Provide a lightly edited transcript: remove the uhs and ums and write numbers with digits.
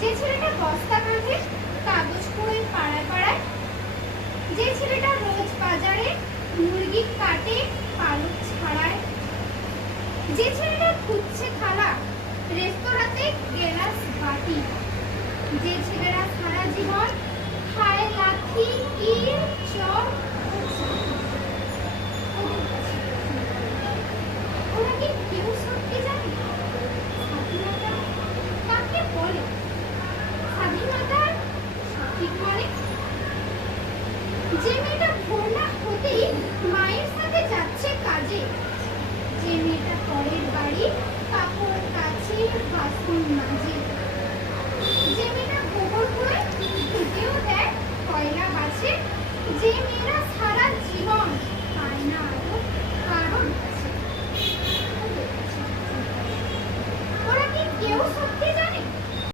যে ছেলেটা বস্তা কাঁধে কাগজ কুড়োয় পাড়ায় পাড়ায়, যে ছেলেটা রোজ বাজারে মুরগি কাটে পালক ছাড়ায়, যে ছেলেটা খুঁজছে থালা রেস্তোরাঁতে গ্লাস বাটি, যে ছেলেরা সারা জীবন খায় লাথি ইট চপ, ওরা কি কেউ সত্যি জানে স্বাধীনতা কাকে বলে? স্বাধীনতার সঠিক মানে যে মেয়েটা ভোর না হতেই মায়ের সাথে যাচ্ছে কাজে, যে মেয়েটা পরের বাড়ি কাপড় কাছে বাসন মাজে,